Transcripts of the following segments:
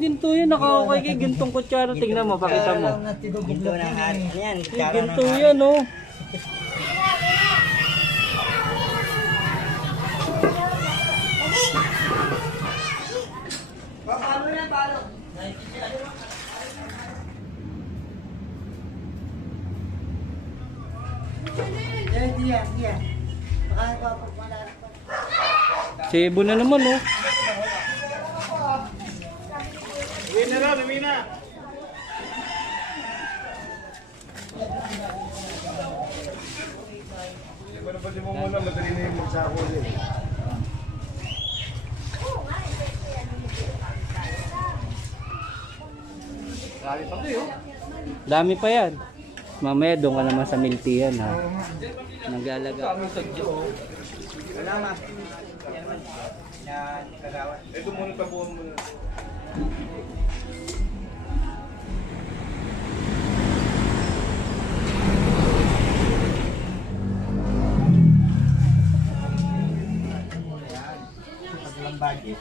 ginto yan. Nakakakay kay gintong kutsara. Tingnan mo, pakita mo. Ginto ng hari yan. Ginto yan, oh. Paano yan, paano? Diyan. Sebo na naman, oh. Namina. Hindi ko na pati mo muna, madali na yung magsako din. Dami pa yan. Mamaya doon ka naman sa miltihan, ha. Nag-alaga. Wala ma. Yan, kagawan. Ito muna, tabuhan muna. Budget.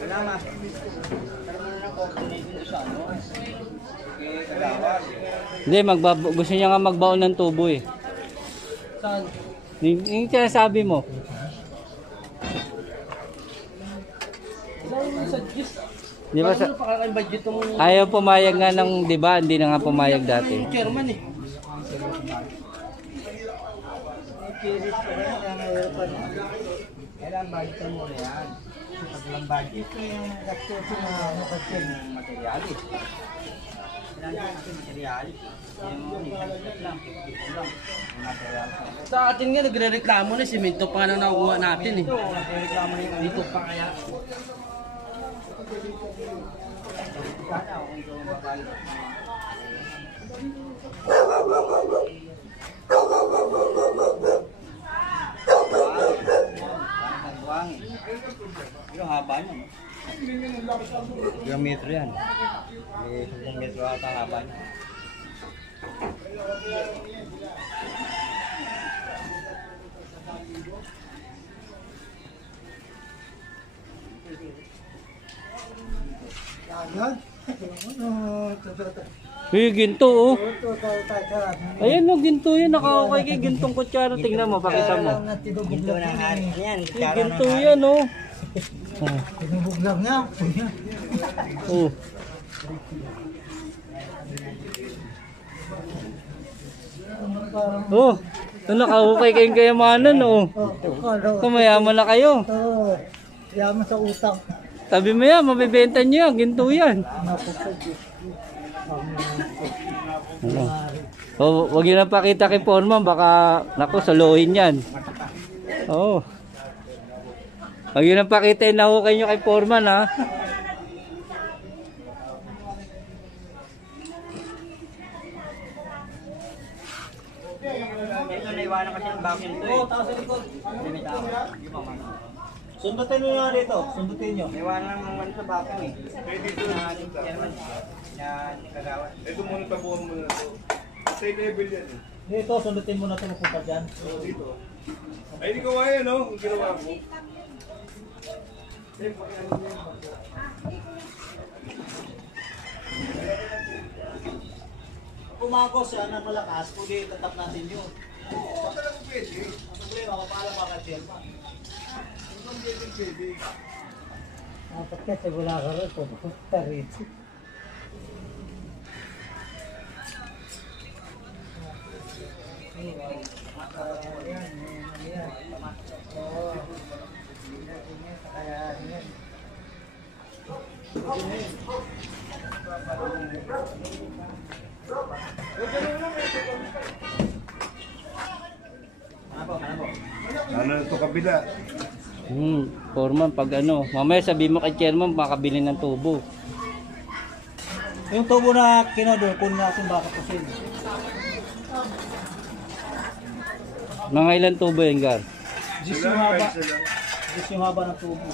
Wala ma. Hindi, gusto niya nga magbaon ng tubo, eh. Saan? Yung sinasabi mo. Di ba ayaw pumayag nga ng, di ba? Hindi na nga pumayag dati. Chairman eh. Kailangan budget mo na yan. Pag lang budget, gastusin na ng materialis. Kailangan natin materialis. Sa atin nga, nagre-reklamo na, simento pa na nakuha natin eh. Nagre-reklamo na dito pa kaya. Sana ako ito mabalik. Yung haba niya. Yung metro yan. May 10 metro ata haba niya. Uy, ginto, oh. Ayan, oh, ginto yan. Nakakakay kay gintong kutsara. Tingnan mo, pakita mo. Ginto ng hari yan. Ginto yan, oh. Pinubuglag nga. Oh. Oh, ito nakahukay kayong kayamanan, oh. Kumayaman na kayo. Oo, yaman sa utang. Sabi mo yan, mabibenta nyo yan, ginto yan. Ano? Oh, wag yun na pakita kay Foreman, baka, naku, salohin yan. Oo. Wag yun na pakita yung nahukay nyo kay Foreman, ha. Ito naiwanan kasi ng vacuum to eh. Oo, tao sa likod. Limit ako. Sundutin nyo nga dito. Sundutin nyo. Naiwanan lang naman sa vacuum eh. Pwede ito na. Yan, kagawan. Ito muna, tabuhan muna ito. Same level yan eh. Dito, sundutin mo na ito mapunta dyan. Oo, dito. Ay, hindi ko kaya, no? Ang ginawa ko. Pumagos yan ng malakas, kundi tatap natin yun. Baka lang pwede. Ang problema, mapaalam mga chairman. Ang pwede. Dapat kasi wala ka rin, pumunta rito. Ano ito kabila? Foreman, pag ano, mamaya sabi mo kay chairman, makabili ng tubo. Yung tubo na kinodor, kunin natin baka pusin. Mga ilan tubo yan, Gar? Just yung haba. Just yung haba ng tubo.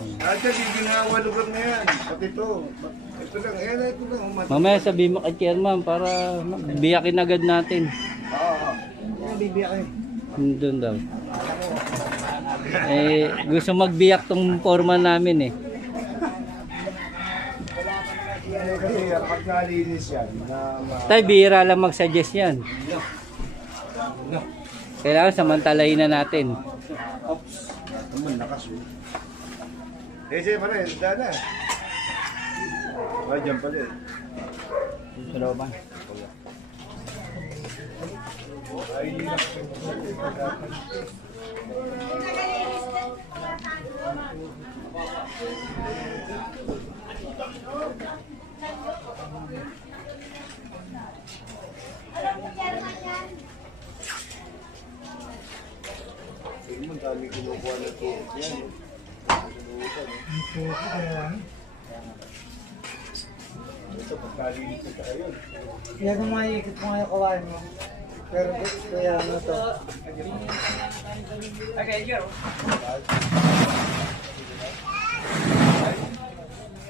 Ate, di ginawa lugar na yan. Pati ito. Ito lang, ito lang. Mamaya sabihin mo kay chairman para biyakin agad natin. Oo. Bibiyak eh. Doon daw. Gusto magbiyak tong foreman namin eh. Kasi pag nalinis yan, Tay, bihira lang mag-suggest yan. Kailangan samantalahin na natin. Ops. Naman, nakasu. Sige pa rin, dada. Ay, dyan pala eh. Sa looban. Sige mo, dami kinukuha na ito. Yan. Ito, pagkalinis ka kayo. Yan ang maikot mo ngayon kawain mo. Pero kaya ano to. Okay, Jero.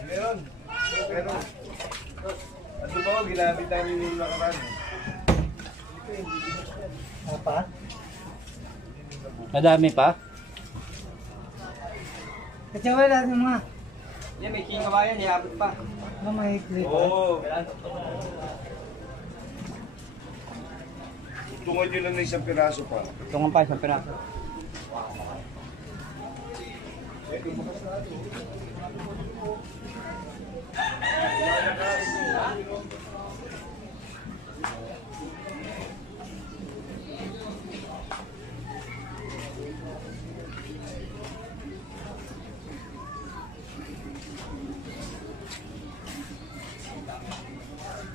Meron. Meron. Ano ba, ginamit namin yung nakaraan. Apa? Madami pa? Kasi wala natin mga. Yan, may king kabayan, iabot pa. Ano maikli pa? Oo. Tungod yun lang na isang piraso pa. Tungan pa, isang piraso.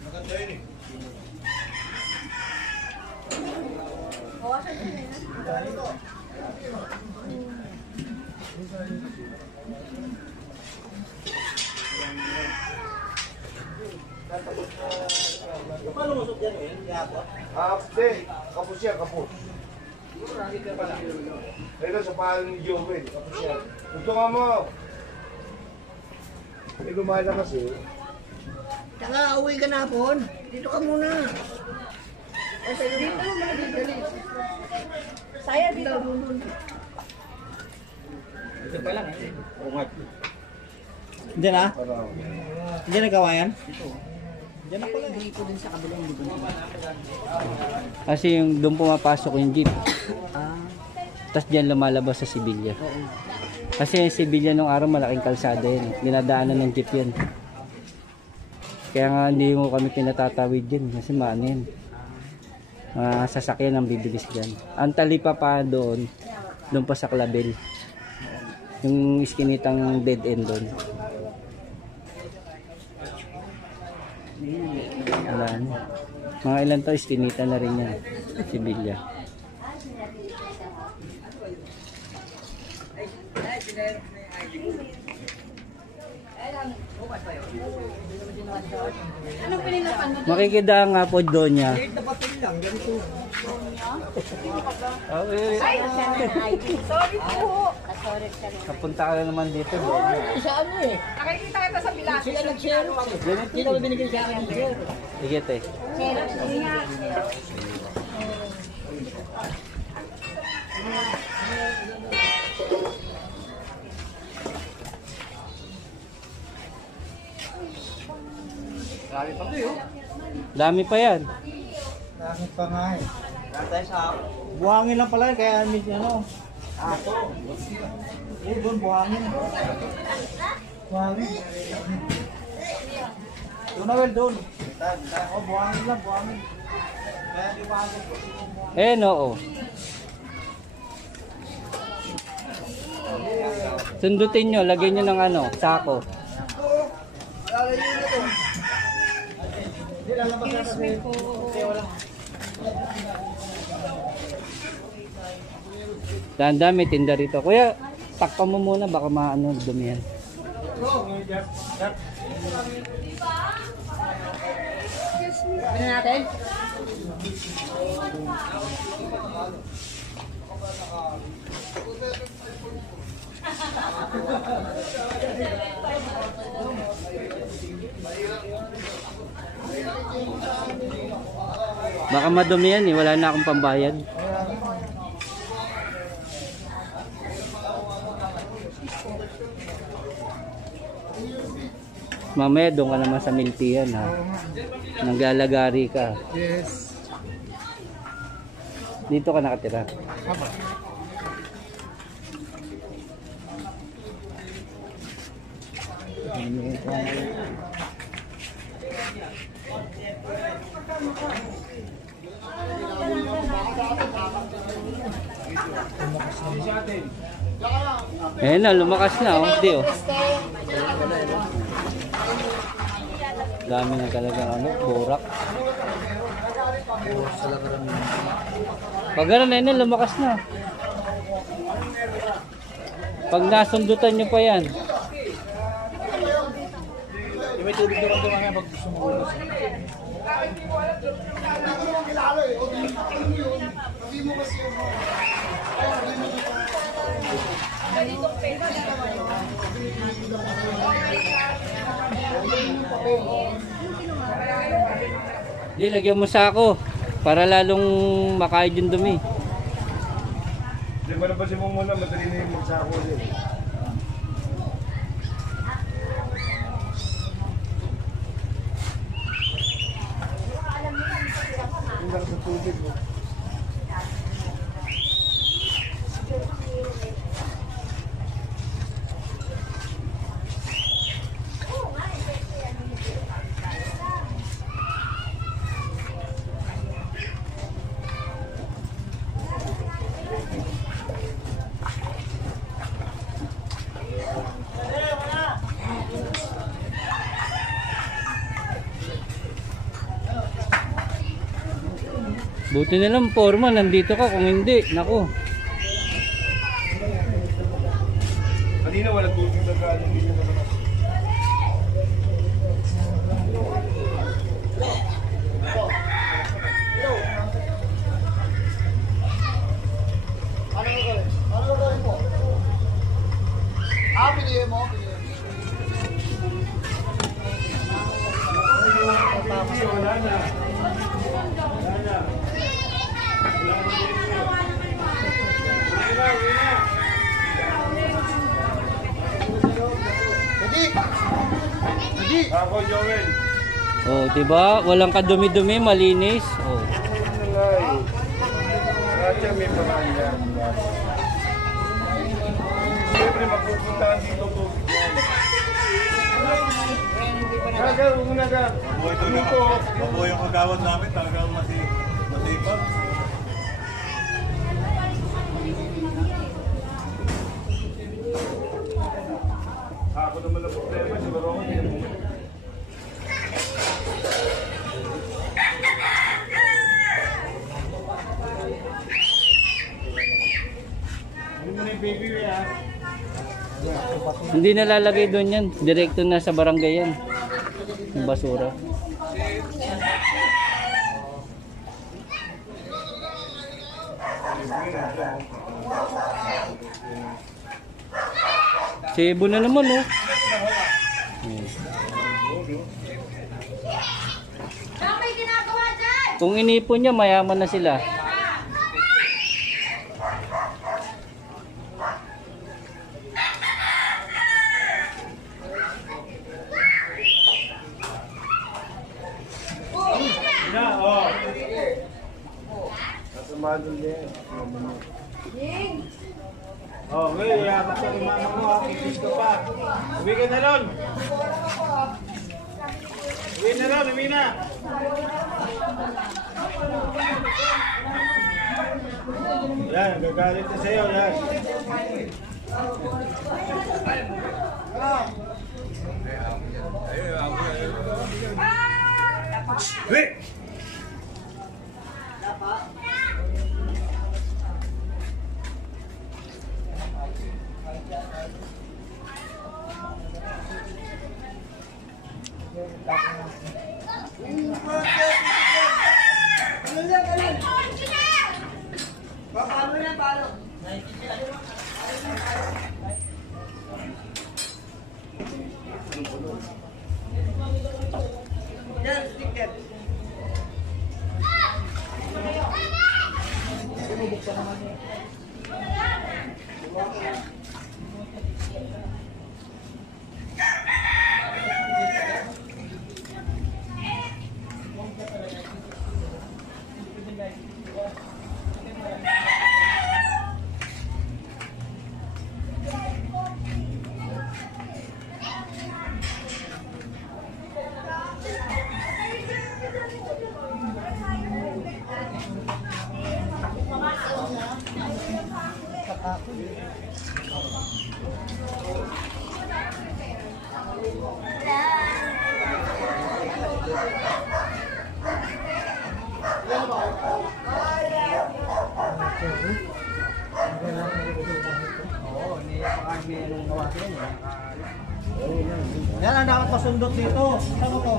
Maganda yun eh. Hindi. Kapos yan, kapos. Ito sa pahalan ni Joel. Kapos yan. Gusto nga mo. Hindi gumala kasi. Saka uwi ka na po. Dito ka muna. Saya dito. Ito pa lang eh. Ungat. Diyan na? Parang. Diyan nagawa yan? Diyan na pala. Dito din sa kabilang libon. Kasi yung doon pumapasok yung jeep. Tapos dyan lumalabas sa Sibilya. Kasi yung Sibilya nung araw malaking kalsada yun. Dinadaanan ng jeep yun. Kaya nga hindi mo kami pinatatawid dyan. Kasi maano yun. Mga sasakyan ang bibilis dyan. Ang talipa pa doon pa sa Clavel. Yung iskinitang dead end doon. Wala na. Mga ilan to, iskinita na rin yan. Sibilya. Anong pininapan mo? Makikita nga po doon niya. Ay, sorry po. Sorry, sorry. Kapunta ka na naman dito doon. Sa ano eh? Nakikita kita sa bilang. Sila nag-share. Sila ko binigay sa akin ng-share. Sige te. Sige nga. Grabe pa ito yun. Dami pa yan. Nakit pa nga eh. Nantay sa Buhangin lang pala kaya ano. Ato. Eh, doon buhangin. Buhangin. Doon na well doon. Oh, buhangin lang, buhangin. Kaya di ba ako Oo. Sundutin nyo, lagyan nyo ng ano, sako. Excuse me po. Dahan-dahan may tinda rito. Kuya, takpan mo muna, baka maano, dumi yan. Ano natin? Baka madumi yan eh, wala na akong pambayad. Mamaya doon ka naman sa milpihan ha. Nanglalagari ka. Yes. Dito ka nakatira. Eh na, lumakas na oh. Di oh. Dami na talagang ano, burak. Pag gano'n na lumakas na. Pag nasundutan nyo pa yan. May tubig naman doon kaya pag gusto mo ulos. Di, lagyan mo sako para lalong makain yung dumi. Hindi ba napasin mo muna, madali na yung magsako din. Yung lang sa tubig mo. Buti na lang, Forma, nandito ka. Kung hindi, naku. Kanina wala tubig na gano'n dito na naman. Ako, Joel. Oh, 'di ba? Walang kadumi-dumi, malinis. Oh. Kaya may paraan yan. Siyempre magpupuntahan dito po. Kaga, una ka. Mabuhay yung kagawad namin, talagang masipag. Ako naman ang problema, siguro ako hindi na bumalik. Ano mo na yung baby we ha? Hindi nalalagay doon yan. Direkto na sa barangay yan. Yung basura. Cebu na naman oh. May ginagawa dyan! Kung inipon niya, mayaman na sila. Kasama doon din. Oh, ngayon, yaman sa mama mo ha. Kikis ka pa. Uwi ka na ron. Uwi na ron, uwi na. Yan, gagalit na sa'yo. Yan. Wait! Yan ang dapat masundot dito. Sama ko.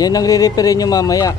Yan ang re-referin nyo mamaya.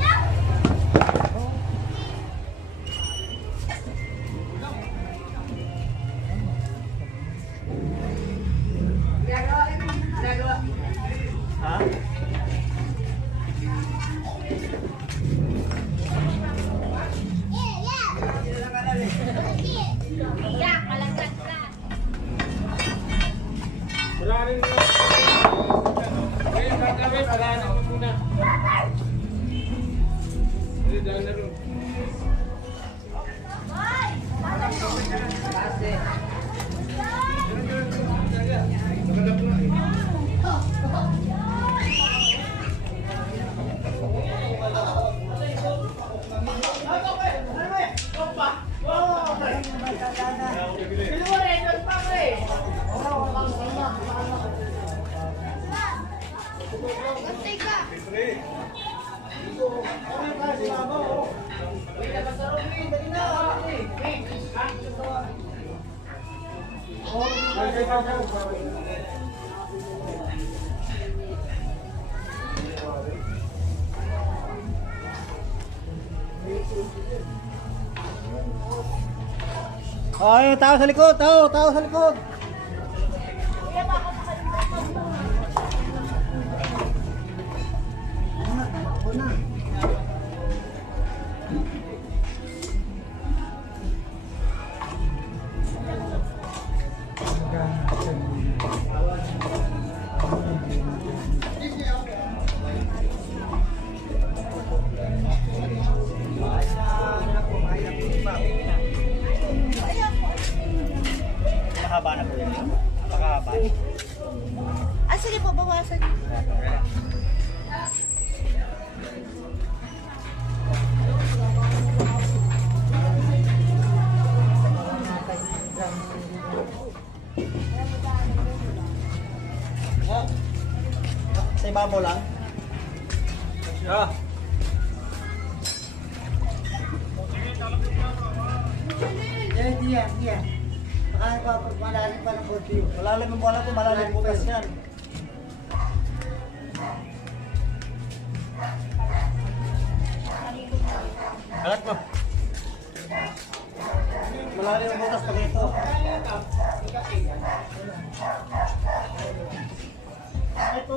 Ay, tao sa likod, tao sa likod. Mahaba na po yun. Napakahaba. Ah, sige po, bawasan. Sa ibabaw lang. Ah. Yan. Baka malalim pa ng konti. Malalim mo wala kung malalim bukas yan. Alat mo. Malalim ang bukas pag ito. Ito,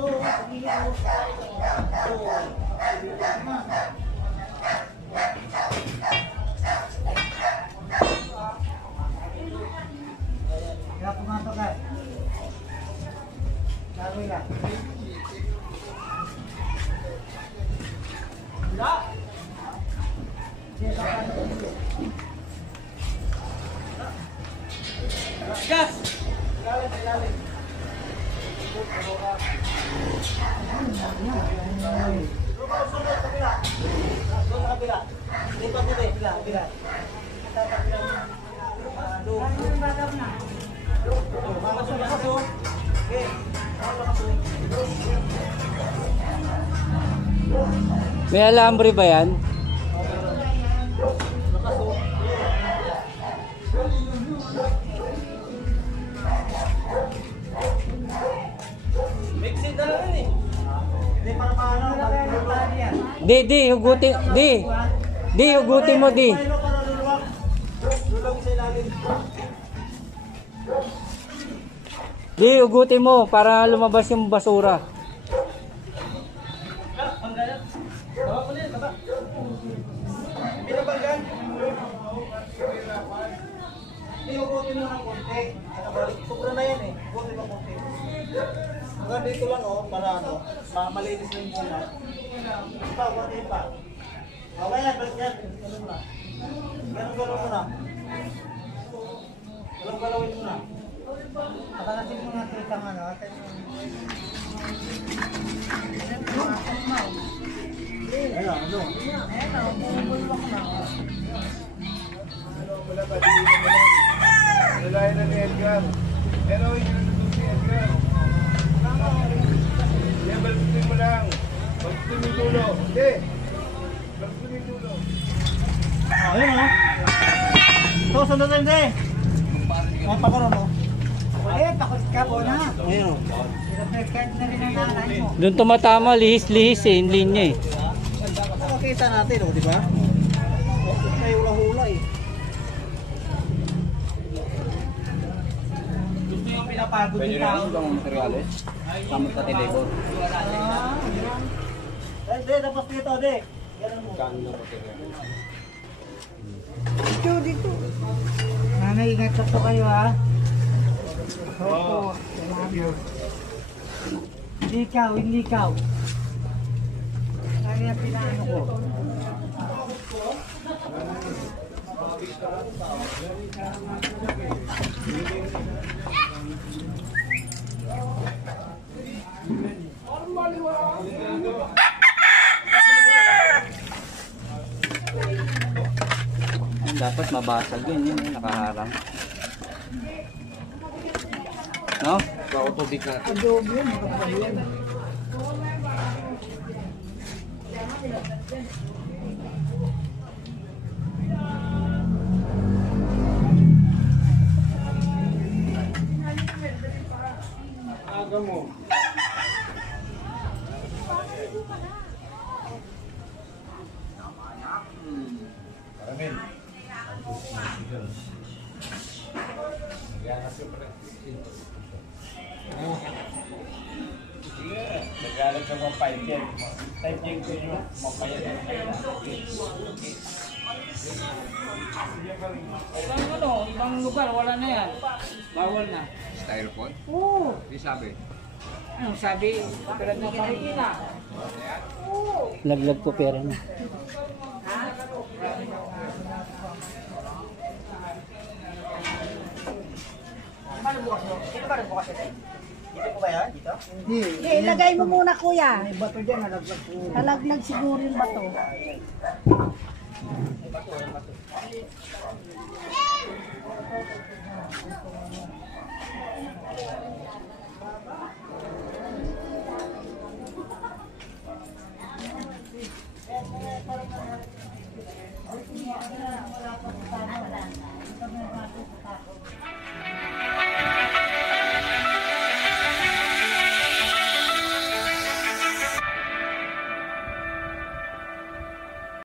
kaya pumatok ka. Lagoy ka. Gas! Ilalim. Sunod, kabila. Sunod sa kabila. Dito, kabila. Masunod ka po. Okay. May alambre ba yan? Mixing na lang yun eh. Hindi para paano. Di, hugutin. Di, hugutin mo, di. Paano para luluwag? Luluwag sa ilalim. Di, hugutin mo para lumabas yung basura. Panggalan. Baba ko na yan, baba. Pinabanggan. Iugutin mo ng konti. Sobra na yan eh. Ugutin mo konti. Hanggang dito lang oh, para ano, malinis na yung bunga. Pa, ugutin pa. Okay yan, balik yan. Ganun mo na. Ganun mo na. Galawin mo na. Nakalasin mo natin itang ano. Ano? Wala pa, di mo lang. Nalayan na ni Edgar. Pero yung nandun si Edgar. Yan, balputin mo lang. Balputin mo yung dulo. Hindi. Balputin mo yung dulo. Ayun oh. Ito, sunod na hindi. Ay, pagkaroon oh. Pakulit ka po na. Ayun oh. Pinapagkait na rin ang nanay mo. Doon tumatama, lihis-lihis eh, yung linya eh. Makikita natin oh, di ba? May hula-hula eh. Gusto yung pinapagod yung tao. Ang materials. Samot sa tinibor. Hindi, tapos dito, di. Ganun mo. Dito. Nanay, ingat ka po kayo ha. Opo. Hindi ikaw. Ano yung pinaano ko? Dapat mabasag yun, nakaharang. No? Bako tubig na. Adobo yun, makapagod yan. Aga mo. Paramin. Nagalag ka mga 5 yen. 5 yen ko yun. Mapayag. Ibang lugar, wala na yan. Bawal na. Styrofoam? Oo. Di sabi. Anong sabi? Tulad ng Pangina. Laglag po pera na. Dito po ba yan? Dito? Hindi. Ilagay mo muna kuya. May bato dyan, nalaglag po. Nalaglag siguro yung bato. May bato.